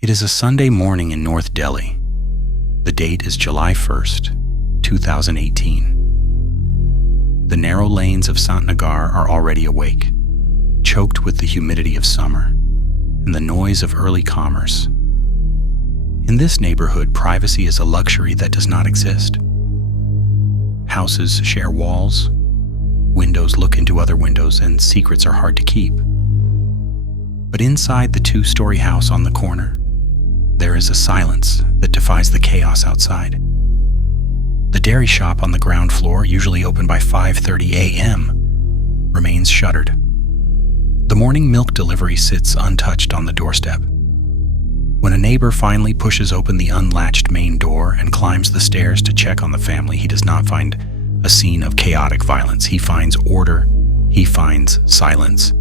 It is a Sunday morning in North Delhi. The date is July 1st, 2018. The narrow lanes of Santnagar are already awake, choked with the humidity of summer and the noise of early commerce. In this neighborhood, privacy is a luxury that does not exist. Houses share walls, windows look into other windows, and secrets are hard to keep. But inside the two-story house on the corner, there is a silence that defies the chaos outside. The dairy shop on the ground floor, usually open by 5:30 a.m., remains shuttered. The morning milk delivery sits untouched on the doorstep. When a neighbor finally pushes open the unlatched main door and climbs the stairs to check on the family, he does not find a scene of chaotic violence. He finds order, he finds silence,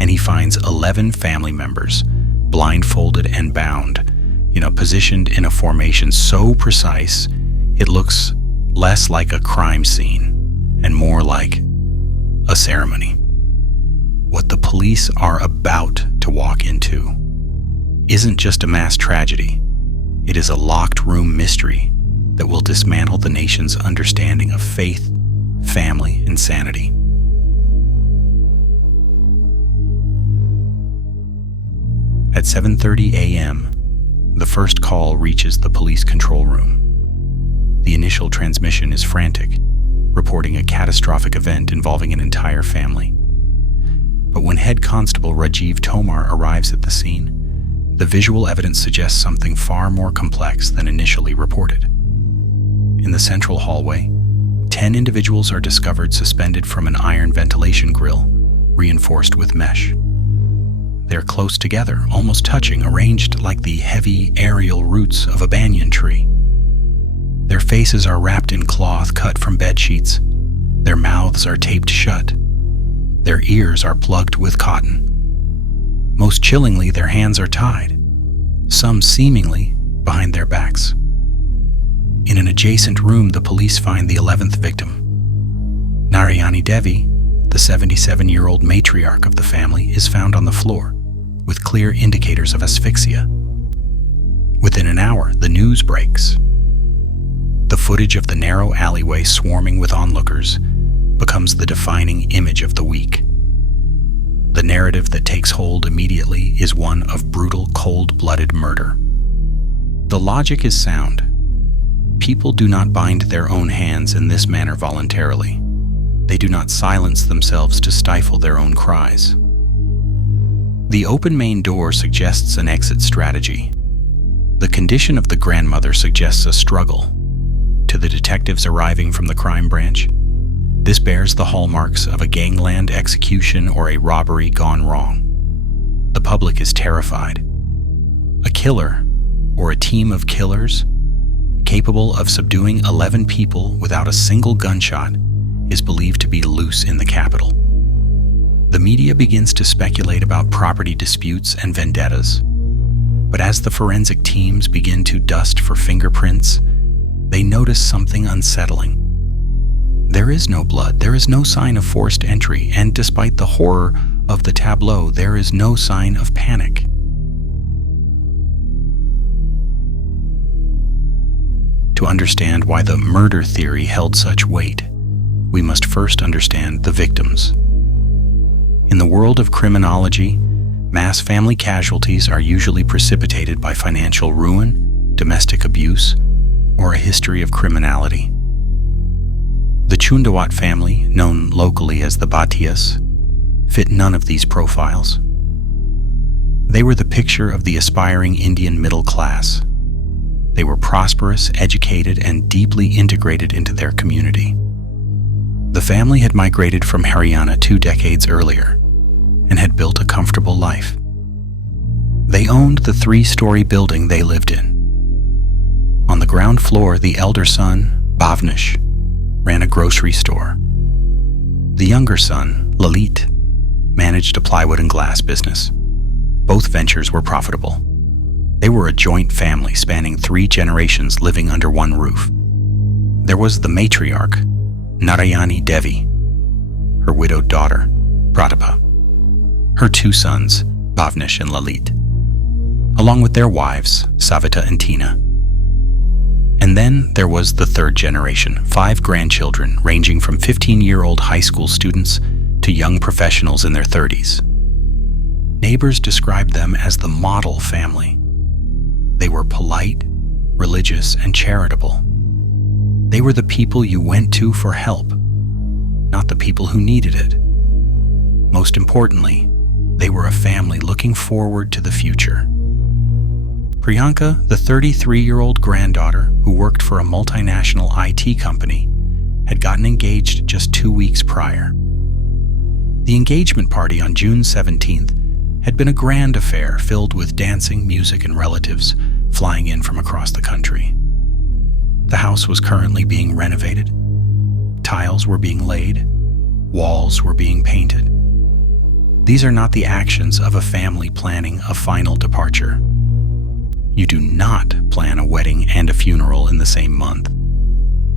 and he finds 11 family members, blindfolded and bound, positioned in a formation so precise, it looks less like a crime scene and more like a ceremony. What the police are about to walk into isn't just a mass tragedy. It is a locked room mystery that will dismantle the nation's understanding of faith, family, and sanity. At 7:30 a.m., the first call reaches the police control room. The initial transmission is frantic, reporting a catastrophic event involving an entire family. But when Head Constable Rajiv Tomar arrives at the scene, the visual evidence suggests something far more complex than initially reported. In the central hallway, 10 individuals are discovered suspended from an iron ventilation grill, reinforced with mesh. They're close together, almost touching, arranged like the heavy aerial roots of a banyan tree. Their faces are wrapped in cloth cut from bed sheets. Their mouths are taped shut. Their ears are plugged with cotton. Most chillingly, their hands are tied, some seemingly behind their backs. In an adjacent room, the police find the 11th victim. Narayani Devi, the 77-year-old matriarch of the family, is found on the floor, with clear indicators of asphyxia. Within an hour, the news breaks. The footage of the narrow alleyway swarming with onlookers becomes the defining image of the week. The narrative that takes hold immediately is one of brutal, cold-blooded murder. The logic is sound. People do not bind their own hands in this manner voluntarily. They do not silence themselves to stifle their own cries. The open main door suggests an exit strategy. The condition of the grandmother suggests a struggle. To the detectives arriving from the crime branch, this bears the hallmarks of a gangland execution or a robbery gone wrong. The public is terrified. A killer, or a team of killers, capable of subduing 11 people without a single gunshot, is believed to be loose in the capital. The media begins to speculate about property disputes and vendettas. But as the forensic teams begin to dust for fingerprints, they notice something unsettling. There is no blood, there is no sign of forced entry, and despite the horror of the tableau, there is no sign of panic. To understand why the murder theory held such weight, we must first understand the victims. In the world of criminology, mass family casualties are usually precipitated by financial ruin, domestic abuse, or a history of criminality. The Chundawat family, known locally as the Bhatias, fit none of these profiles. They were the picture of the aspiring Indian middle class. They were prosperous, educated, and deeply integrated into their community. The family had migrated from Haryana 2 decades earlier and had built a comfortable life. They owned the 3-story building they lived in. On the ground floor, the elder son, Bhavnish, ran a grocery store. The younger son, Lalit, managed a plywood and glass business. Both ventures were profitable. They were a joint family spanning 3 generations living under one roof. There was the matriarch, Narayani Devi, her widowed daughter, Pratibha, her 2 sons, Bhavnish and Lalit. along with their wives, Savita and Tina. And then there was the third generation, 5 grandchildren ranging from 15-year-old high school students to young professionals in their 30s. Neighbors described them as the model family. They were polite, religious, and charitable. They were the people you went to for help, not the people who needed it. Most importantly, they were a family looking forward to the future. Priyanka, the 33-year-old granddaughter who worked for a multinational IT company, had gotten engaged just 2 weeks prior. The engagement party on June 17th had been a grand affair filled with dancing, music, and relatives flying in from across the country. The house was currently being renovated. Tiles were being laid. Walls were being painted. These are not the actions of a family planning a final departure. You do not plan a wedding and a funeral in the same month.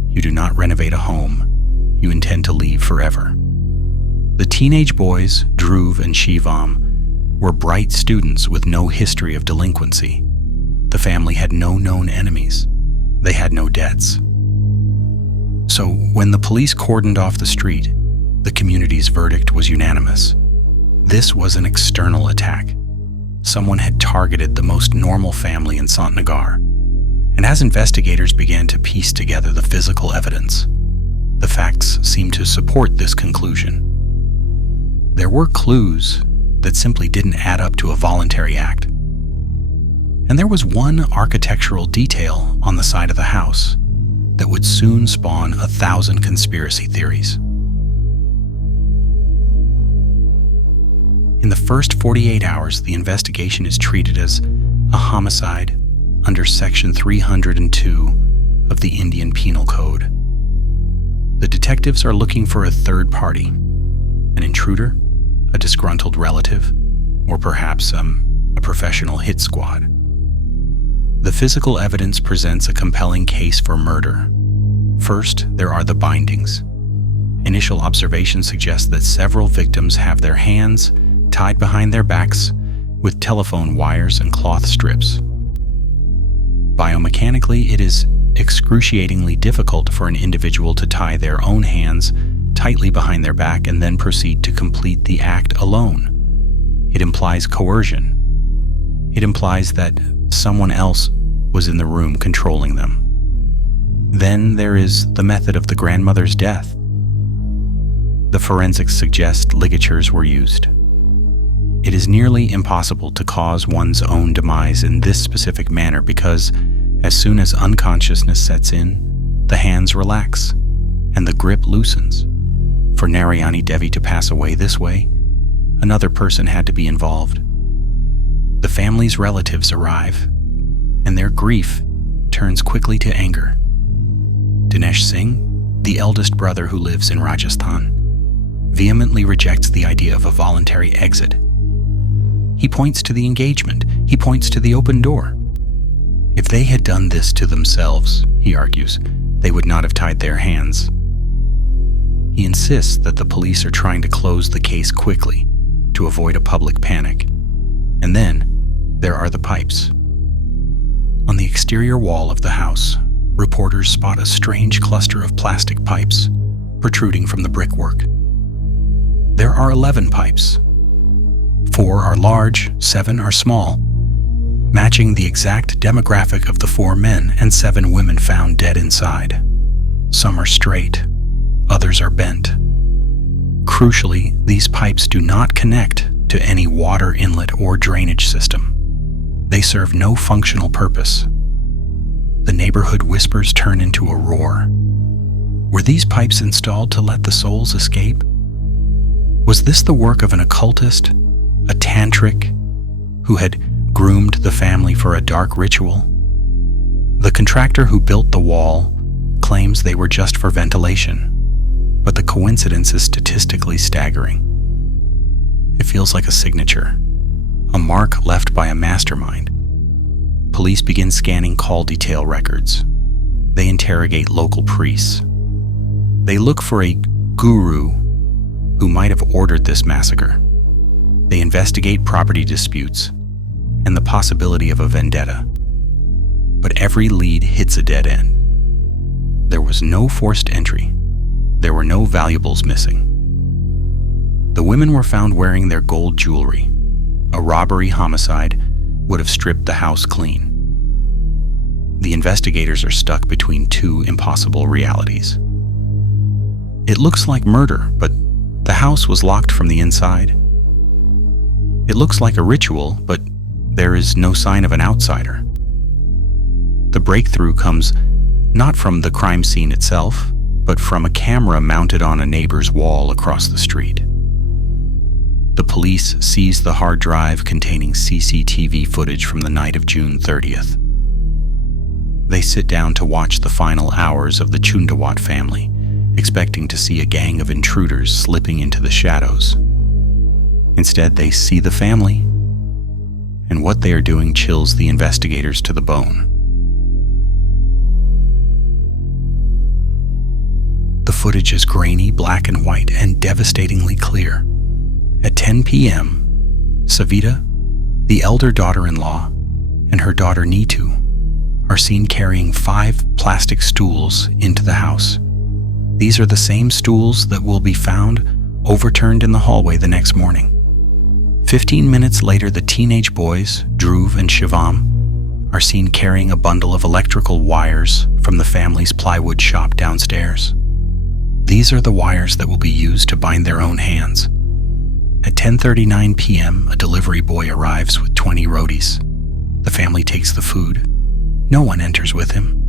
You do not renovate a home you intend to leave forever. The teenage boys, Dhruv and Shivam, were bright students with no history of delinquency. The family had no known enemies. They had no debts. So when the police cordoned off the street, the community's verdict was unanimous. This was an external attack. Someone had targeted the most normal family in Santnagar. And as investigators began to piece together the physical evidence, the facts seemed to support this conclusion. There were clues that simply didn't add up to a voluntary act. And there was one architectural detail on the side of the house that would soon spawn 1,000 conspiracy theories. In the first 48 hours, the investigation is treated as a homicide under Section 302 of the Indian Penal Code. The detectives are looking for a third party, an intruder, a disgruntled relative, or perhaps a professional hit squad. The physical evidence presents a compelling case for murder. First, there are the bindings. Initial observation suggests that several victims have their hands tied behind their backs with telephone wires and cloth strips. Biomechanically, it is excruciatingly difficult for an individual to tie their own hands tightly behind their back and then proceed to complete the act alone. It implies coercion. It implies that someone else was in the room controlling them. Then there is the method of the grandmother's death. The forensics suggest ligatures were used. It is nearly impossible to cause one's own demise in this specific manner because as soon as unconsciousness sets in, the hands relax and the grip loosens. For Narayani Devi to pass away this way, another person had to be involved. The family's relatives arrive, and their grief turns quickly to anger. Dinesh Singh, the eldest brother who lives in Rajasthan, vehemently rejects the idea of a voluntary exit. He points to the engagement. He points to the open door. If they had done this to themselves, he argues, they would not have tied their hands. He insists that the police are trying to close the case quickly to avoid a public panic. And then there are the pipes. On the exterior wall of the house, reporters spot a strange cluster of plastic pipes protruding from the brickwork. There are 11 pipes. 4 are large, 7 are small, matching the exact demographic of the 4 men and 7 women found dead inside. Some are straight, others are bent. Crucially, these pipes do not connect to any water inlet or drainage system. They serve no functional purpose. The neighborhood whispers turn into a roar. Were these pipes installed to let the souls escape? Was this the work of an occultist, a tantric, who had groomed the family for a dark ritual? The contractor who built the wall claims they were just for ventilation, but the coincidence is statistically staggering. It feels like a signature, a mark left by a mastermind. Police begin scanning call detail records. They interrogate local priests. They look for a guru who might have ordered this massacre. They investigate property disputes. and the possibility of a vendetta. But every lead hits a dead end. There was no forced entry. There were no valuables missing. The women were found wearing their gold jewelry. A robbery homicide would have stripped the house clean. The investigators are stuck between two impossible realities. It looks like murder, but the house was locked from the inside. It looks like a ritual, but there is no sign of an outsider. The breakthrough comes not from the crime scene itself, but from a camera mounted on a neighbor's wall across the street. The police seize the hard drive containing CCTV footage from the night of June 30th. They sit down to watch the final hours of the Chundawat family, expecting to see a gang of intruders slipping into the shadows. Instead, they see the family, and what they are doing chills the investigators to the bone. The footage is grainy, black and white, and devastatingly clear. At 10 p.m., Savita, the elder daughter-in-law, and her daughter Neetu are seen carrying 5 plastic stools into the house. These are the same stools that will be found overturned in the hallway the next morning. 15 minutes later, the teenage boys, Dhruv and Shivam, are seen carrying a bundle of electrical wires from the family's plywood shop downstairs. These are the wires that will be used to bind their own hands. At 10:39 p.m., a delivery boy arrives with 20 rotis. The family takes the food. No one enters with him.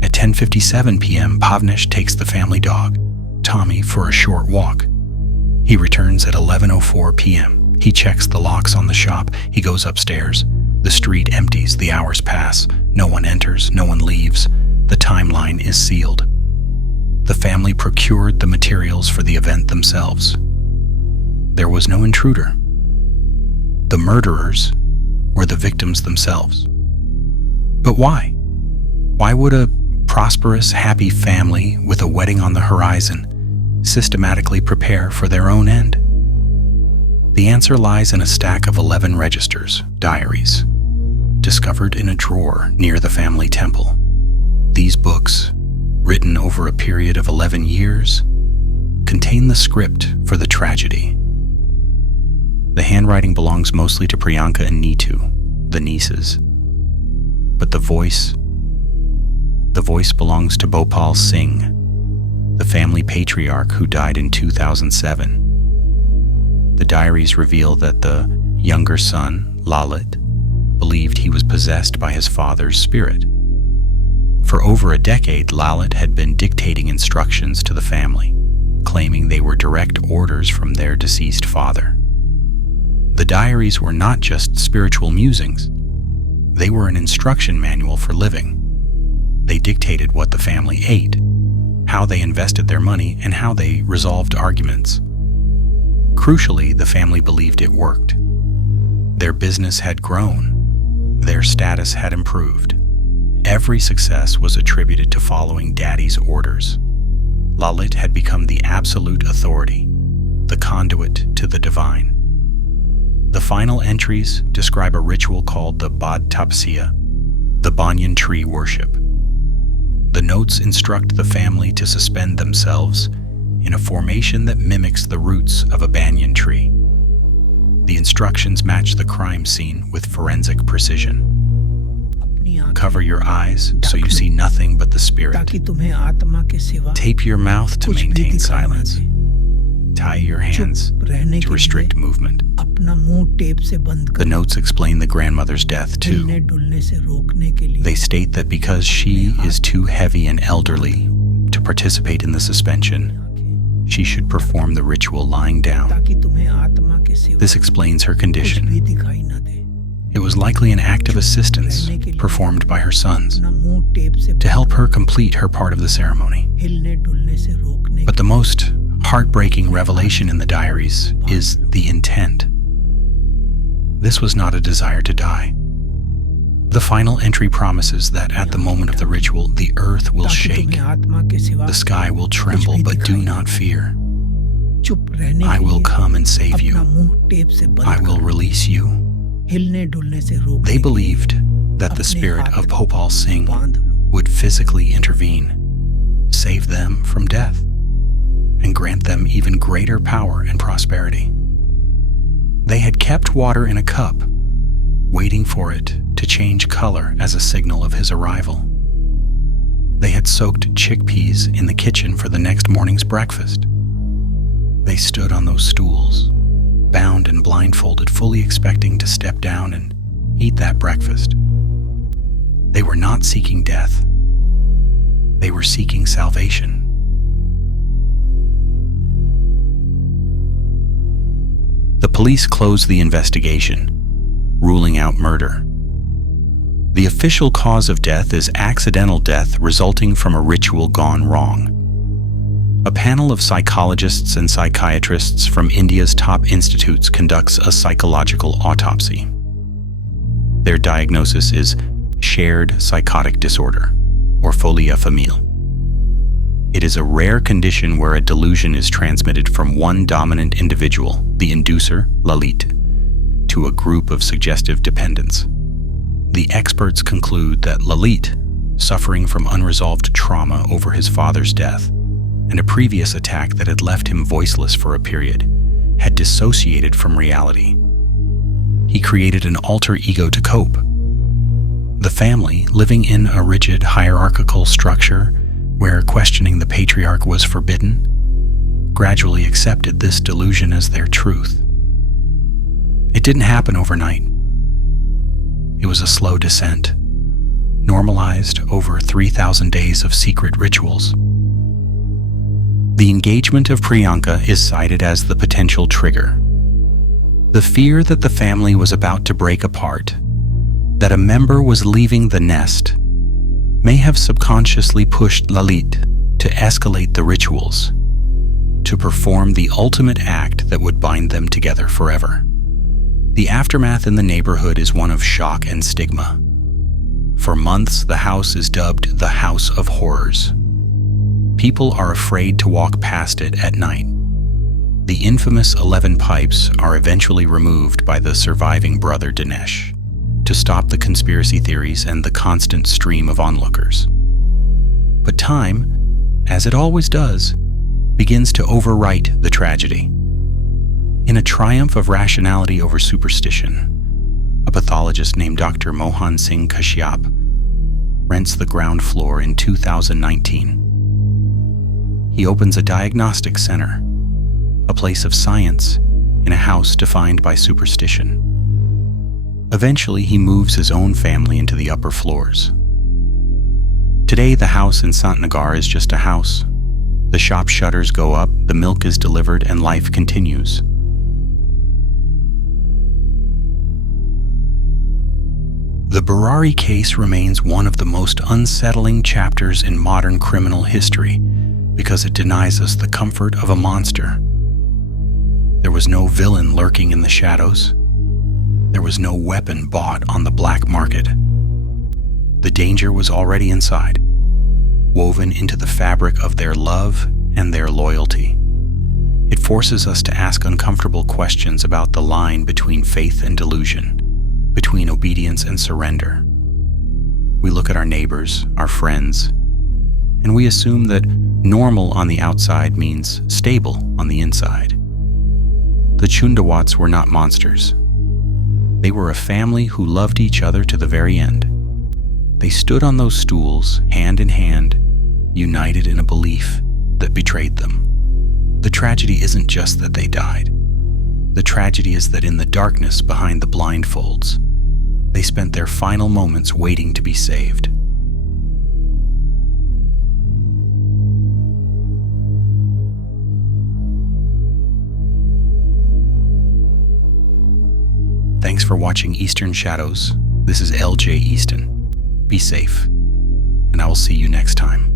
At 10:57 p.m., Pavnesh takes the family dog, Tommy, for a short walk. He returns at 11:04 p.m. He checks the locks on the shop. He goes upstairs. The street empties. The hours pass. No one enters. No one leaves. The timeline is sealed. The family procured the materials for the event themselves. There was no intruder. The murderers were the victims themselves. But why? Why would a prosperous, happy family with a wedding on the horizon systematically prepare for their own end? The answer lies in a stack of 11 registers, diaries, discovered in a drawer near the family temple. These books, written over a period of 11 years, contain the script for the tragedy. The handwriting belongs mostly to Priyanka and Neetu, the nieces. But the voice belongs to Bhopal Singh, the family patriarch who died in 2007. The diaries reveal that the younger son, Lalit, believed he was possessed by his father's spirit. For over a decade, Lalit had been dictating instructions to the family, claiming they were direct orders from their deceased father. The diaries were not just spiritual musings. They were an instruction manual for living. They dictated what the family ate, how they invested their money, and how they resolved arguments. Crucially, the family believed it worked. Their business had grown. Their status had improved. Every success was attributed to following Daddy's orders. Lalit had become the absolute authority, the conduit to the divine. The final entries describe a ritual called the autopsy, the banyan tree worship. The notes instruct the family to suspend themselves in a formation that mimics the roots of a banyan tree. The instructions match the crime scene with forensic precision. Cover your eyes so you see nothing but the spirit. Tape your mouth to maintain silence. Tie your hands to restrict movement. The notes explain the grandmother's death too. They state that because she is too heavy and elderly to participate in the suspension, she should perform the ritual lying down. This explains her condition. It was likely an act of assistance performed by her sons to help her complete her part of the ceremony. But the most heartbreaking revelation in the diaries is the intent. This was not a desire to die. The final entry promises that at the moment of the ritual, the earth will shake, the sky will tremble, but do not fear. I will come and save you. I will release you. They believed that the spirit of Bhopal Singh would physically intervene, save them from death, and grant them even greater power and prosperity. They had kept water in a cup, waiting for it to change color as a signal of his arrival. They had soaked chickpeas in the kitchen for the next morning's breakfast. They stood on those stools, bound and blindfolded, fully expecting to step down and eat that breakfast. They were not seeking death. They were seeking salvation. The police closed the investigation, ruling out murder. The official cause of death is accidental death resulting from a ritual gone wrong. A panel of psychologists and psychiatrists from India's top institutes conducts a psychological autopsy. Their diagnosis is shared psychotic disorder, or folie familiale. It is a rare condition where a delusion is transmitted from one dominant individual, the inducer, Lalit, to a group of suggestive dependents. The experts conclude that Lalit, suffering from unresolved trauma over his father's death and a previous attack that had left him voiceless for a period, had dissociated from reality. He created an alter ego to cope. The family, living in a rigid hierarchical structure where questioning the patriarch was forbidden, gradually accepted this delusion as their truth. It didn't happen overnight. It was a slow descent, normalized over 3,000 days of secret rituals. The engagement of Priyanka is cited as the potential trigger. The fear that the family was about to break apart, that a member was leaving the nest, may have subconsciously pushed Lalit to escalate the rituals, to perform the ultimate act that would bind them together forever. The aftermath in the neighborhood is one of shock and stigma. For months, the house is dubbed the House of Horrors. People are afraid to walk past it at night. The infamous 11 pipes are eventually removed by the surviving brother Dinesh to stop the conspiracy theories and the constant stream of onlookers. But time, as it always does, begins to overwrite the tragedy. In a triumph of rationality over superstition, a pathologist named Dr. Mohan Singh Kashyap rents the ground floor in 2019. He opens a diagnostic center, a place of science in a house defined by superstition. Eventually, he moves his own family into the upper floors. Today, the house in Santnagar is just a house. The shop shutters go up, the milk is delivered, and life continues. The Burari case remains one of the most unsettling chapters in modern criminal history because it denies us the comfort of a monster. There was no villain lurking in the shadows. There was no weapon bought on the black market. The danger was already inside, woven into the fabric of their love and their loyalty. It forces us to ask uncomfortable questions about the line between faith and delusion, between obedience and surrender. We look at our neighbors, our friends, and we assume that normal on the outside means stable on the inside. The Chundawats were not monsters. They were a family who loved each other to the very end. They stood on those stools, hand in hand, united in a belief that betrayed them. The tragedy isn't just that they died. The tragedy is that in the darkness behind the blindfolds, they spent their final moments waiting to be saved. Thanks for watching Eastern Shadows. This is LJ Easton. Be safe, and I will see you next time.